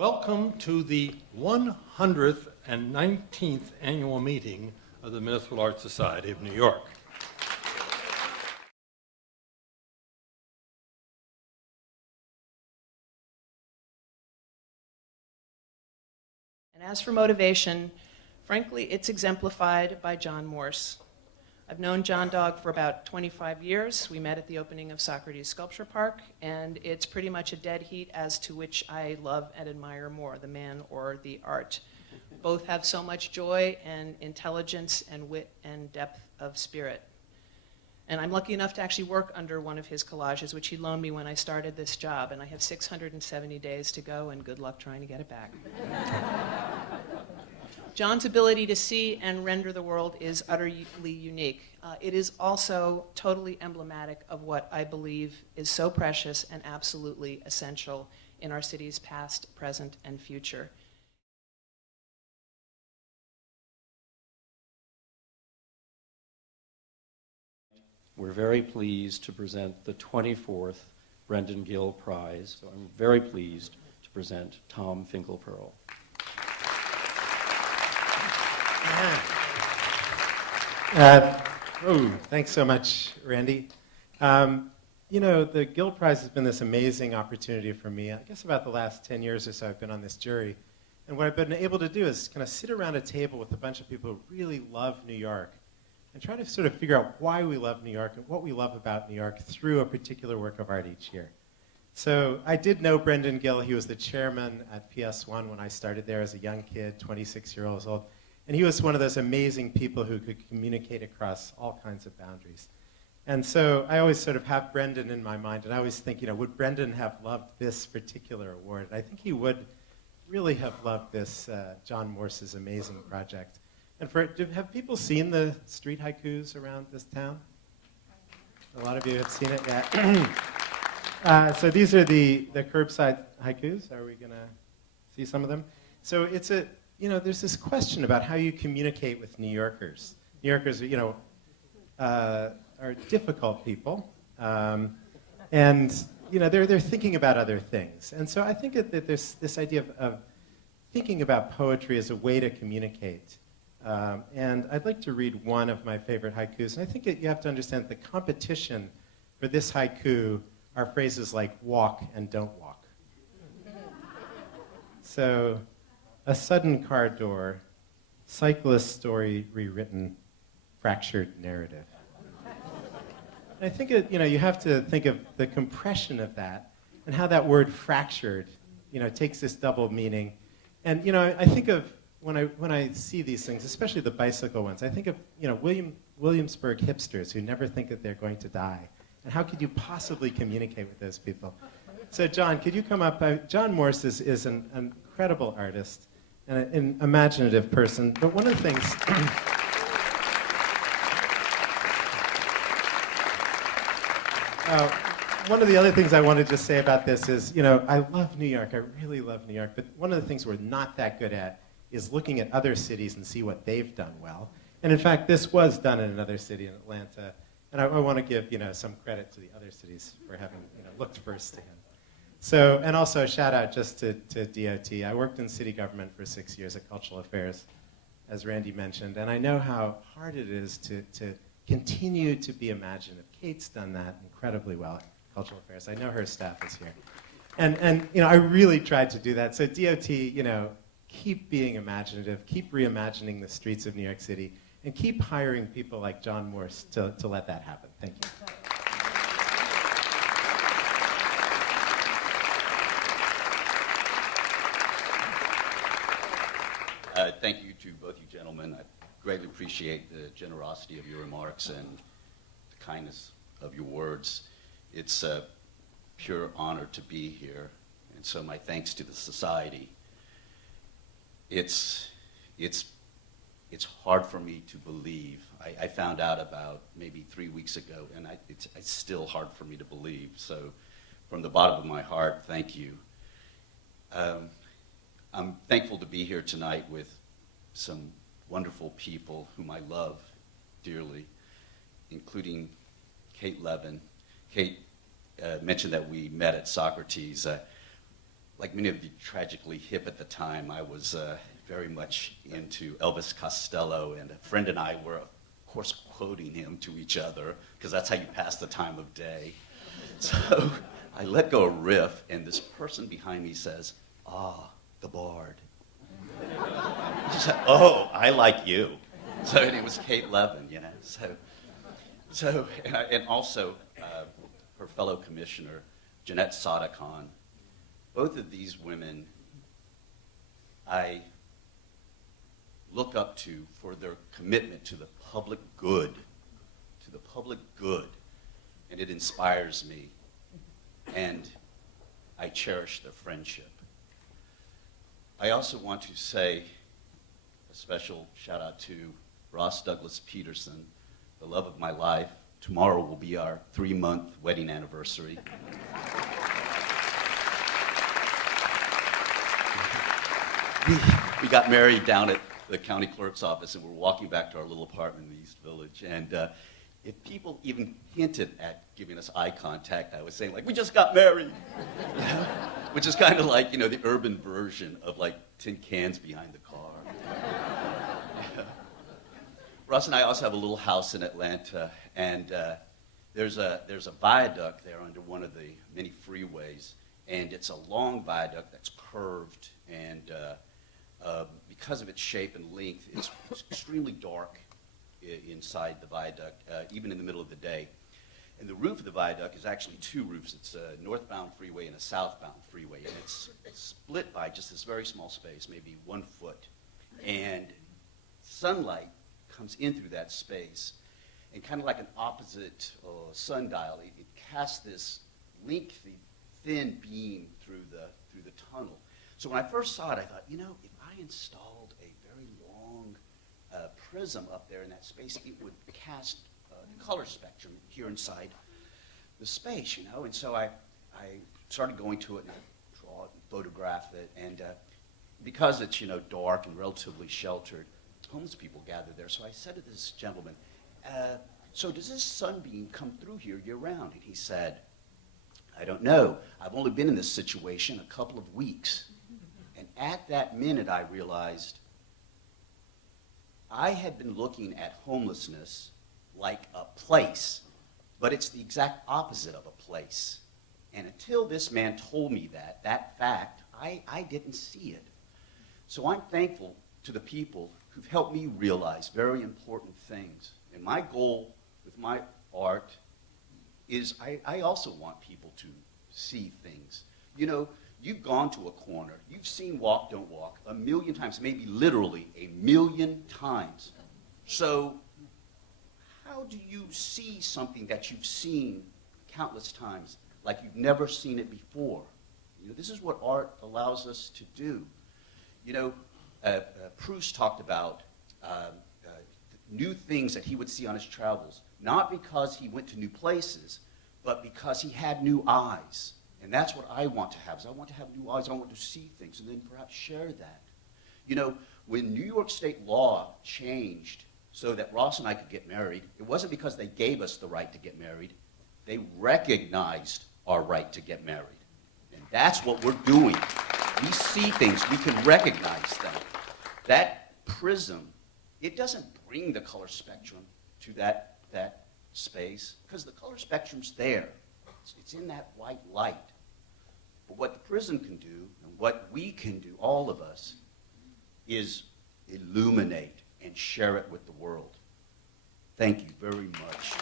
Welcome to the 119th annual meeting of the Municipal Art Society of New York. And as for motivation, frankly, it's exemplified by John Morse. I've known John Dog for about 25 years. We met at the opening of Socrates Sculpture Park, and it's pretty much a dead heat as to which I love and admire more, the man or the art. Both have so much joy and intelligence and wit and depth of spirit. And I'm lucky enough to actually work under one of his collages, which he loaned me when I started this job, and I have 670 days to go, and good luck trying to get it back. John's ability to see and render the world is utterly unique. It is also totally emblematic of what I believe is so precious and absolutely essential in our city's past, present, and future. We're very pleased to present the 24th Brendan Gill Prize. So I'm very pleased to present Tom Finkelpearl. Thanks so much, Randy. The Gill Prize has been this amazing opportunity for me. I guess about the last 10 years or so I've been on this jury. And what I've been able to do is kind of sit around a table with a bunch of people who really love New York and try to sort of figure out why we love New York and what we love about New York through a particular work of art each year. So I did know Brendan Gill. He was the chairman at PS1 when I started there as a young kid, 26 years old. And he was one of those amazing people who could communicate across all kinds of boundaries. And so I always sort of have Brendan in my mind, and I always think, would Brendan have loved this particular award? And I think he would really have loved this John Morse's amazing project. And have people seen the street haikus around this town? A lot of you have seen it, yeah. So these are the curbside haikus. Are we going to see some of them? So it's there's this question about how you communicate with New Yorkers. New Yorkers, are difficult people, and they're thinking about other things. And so I think that there's this idea of thinking about poetry as a way to communicate. And I'd like to read one of my favorite haikus. And I think you have to understand the competition for this haiku are phrases like walk and don't walk. So, a sudden car door, cyclist story rewritten, fractured narrative. And I think you have to think of the compression of that and how that word fractured, takes this double meaning. And I think of when I see these things, especially the bicycle ones, I think of Williamsburg hipsters who never think that they're going to die. And how could you possibly communicate with those people? So John, could you come up? John Morse is an incredible artist and an imaginative person. But one of the things... one of the other things I wanted to say about this is, I love New York. I really love New York. But one of the things we're not that good at is looking at other cities and see what they've done well. And in fact, this was done in another city, in Atlanta. And I want to give, some credit to the other cities for having, looked first to him. So, and also a shout out just to DOT. I worked in city government for 6 years at Cultural Affairs, as Randy mentioned. And I know how hard it is to continue to be imaginative. Kate's done that incredibly well at Cultural Affairs. I know her staff is here. And I really tried to do that. So DOT, keep being imaginative, keep reimagining the streets of New York City, and keep hiring people like John Morse to let that happen. Thank you. Thank you to both you gentlemen. I greatly appreciate the generosity of your remarks and the kindness of your words. It's a pure honor to be here, and so my thanks to the Society. It's hard for me to believe. I found out about maybe 3 weeks ago, and it's still hard for me to believe. So from the bottom of my heart, thank you. I'm thankful to be here tonight with some wonderful people whom I love dearly, including Kate Levin. Kate mentioned that we met at Socrates. like many of you tragically hip at the time, I was very much into Elvis Costello, and a friend and I were, of course, quoting him to each other, because that's how you pass the time of day. So I let go a riff, and this person behind me says, "Ah, the Bard." She said, "Oh, I like you." So, and it was Kate Levin, you know. So and also her fellow commissioner, Jeanette Sadakhan. Both of these women I look up to for their commitment to the public good, and it inspires me, and I cherish their friendship. I also want to say a special shout out to Ross Douglas Peterson, the love of my life. Tomorrow will be our 3-month wedding anniversary. We got married down at the county clerk's office, and we're walking back to our little apartment in the East Village. And if people even hinted at giving us eye contact, I was saying, like, "We just got married," you know? Which is kind of like, you know, the urban version of, like, tin cans behind the car. Yeah. Russ and I also have a little house in Atlanta, and there's a viaduct there under one of the many freeways, and it's a long viaduct that's curved, and because of its shape and length, it's extremely dark inside the viaduct, even in the middle of the day. And the roof of the viaduct is actually 2 roofs. It's a northbound freeway and a southbound freeway, and it's split by just this very small space, maybe 1 foot. And sunlight comes in through that space, and kind of like an opposite sundial, it casts this lengthy, thin beam through the tunnel. So when I first saw it, I thought, you know, if I installed a very long prism up there in that space, it would cast the color spectrum here inside the space, you know. And so I started going to it and draw it and photograph it. And because it's, you know, dark and relatively sheltered, homeless people gather there. So I said to this gentleman, "So does this sunbeam come through here year-round?" And he said, "I don't know. I've only been in this situation a couple of weeks." And at that minute, I realized I had been looking at homelessness like a place, but it's the exact opposite of a place. And until this man told me that fact, I didn't see it. So I'm thankful to the people who've helped me realize very important things. And my goal with my art is I also want people to see things. You know, you've gone to a corner, you've seen Walk, Don't Walk 1,000,000 times, maybe literally 1,000,000 times. So how do you see something that you've seen countless times, like you've never seen it before? You know, this is what art allows us to do. You know, Proust talked about new things that he would see on his travels, not because he went to new places, but because he had new eyes. And that's what I want to have, is I want to have new eyes. I want to see things and then perhaps share that. You know, when New York State law changed so that Ross and I could get married, it wasn't because they gave us the right to get married. They recognized our right to get married. And that's what we're doing. We see things, we can recognize them. That prism, it doesn't bring the color spectrum to that space, because the color spectrum's there. It's in that white light. But what the prism can do, and what we can do, all of us, is illuminate and share it with the world. Thank you very much.